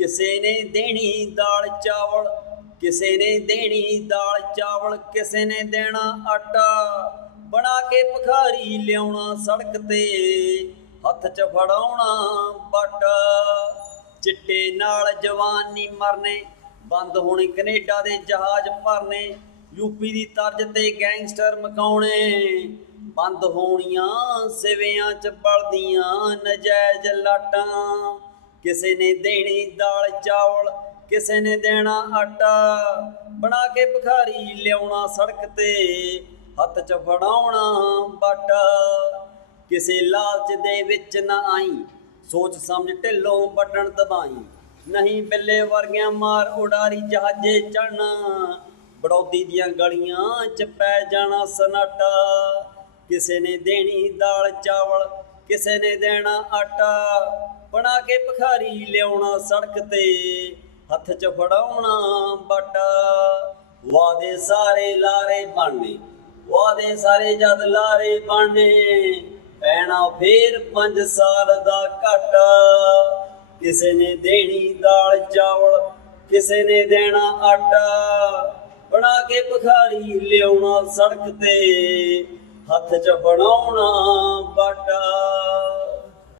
ਕਿਸੇ ਨੇ ਦੇਣੀ ਦਾਲ ਚਾਵਲ, ਕਿਸੇ ਨੇ ਦੇਣੀ ਦਾਲ ਚਾਵਲ, ਕਿਸੇ ਨੇ ਦੇਣਾ ਆਟਾ। ਬਣਾ ਕੇ ਭਖਾਰੀ ਲਿਆਉਣਾ ਸੜਕ ਤੇ, ਹੱਥ 'ਚ ਫੜਾਉਣਾ ਬੱਟ ਚਿੱਟੇ ਨਾਲ ਜਵਾਨ ਨਹੀਂ ਮਰਨੇ, ਬੰਦ ਹੋਣੇ ਕੈਨੇਡਾ ਦੇ ਜਹਾਜ਼ ਭਰਨੇ, ਯੂਪੀ ਦੀ ਤਰਜ਼ ਤੇ ਗੈਂਗਸਟਰ ਮਕਾਉਣੇ। ਬੰਦ ਹੋਣੀਆਂ ਸਿਵਿਆਂ 'ਚ ਬਲਦੀਆਂ ਨਜਾਇਜ਼ ਲਾਟਾਂ। ਕਿਸੇ ਨੇ ਦੇਣੀ ਦਾਲ ਚਾਵਲ, ਕਿਸੇ ਨੇ ਦੇਣਾ ਆਟਾ। ਬਣਾ ਕੇ ਭਖਾਰੀ ਲਿਆਉਣਾ ਸੜਕ ਤੇ, ਹੱਥ 'ਚ ਫੜਾਉਣਾ ਬੱਟ ਕਿਸੇ ਲਾਲਚ ਦੇ ਵਿੱਚ ਨਾ ਆਈ, ਸੋਚ ਸਮਝ ਢਿੱਲੋਂ ਬਟਣ ਦਬਾਈ ਨਹੀਂ ਬਿੱਲੇ ਵਰਗਿਆਂ ਮਾਰ ਉਡਾਰੀ ਜਹਾਜੇ ਚੜਨਾ ਬੜੌਦੀ ਦੀਆਂ ਗਲੀਆਂ 'ਚ ਪੈ ਜਾਣਾ ਸਨਾਟਾ। ਕਿਸੇ ਨੇ ਦੇਣੀ ਦਾਲ ਚਾਵਲ ਕਿਸੇ ਨੇ ਦੇਣਾ ਆਟਾ, ਬਣਾ ਕੇ ਭਖਾਰੀ ਲਿਆਉਣਾ ਸੜਕ ਤੇ, ਹੱਥ 'ਚ ਫੜਾਉਣਾ ਬਾਟਾ। ਵਾਦੇ ਸਾਰੇ ਲਾਰੇ ਬਣਨੇ ਵਾਦੇ ਸਾਰੇ ਜਦ ਲਾਰੇ ਬਣਨੇ ਪੈਣਾ ਫੇਰ 5 ਸਾਲ ਦਾ ਘਾਟਾ। ਕਿਸੇ ਨੇ ਦੇਣੀ ਦਾਲ ਚਾਵਲ, ਕਿਸੇ ਨੇ ਦੇਣਾ ਆਟਾ, ਬਣਾ ਕੇ ਭਖਾਰੀ ਲਿਆਉਣਾ ਸੜਕ ਤੇ, ਹੱਥ 'ਚ ਬਣਾਉਣਾ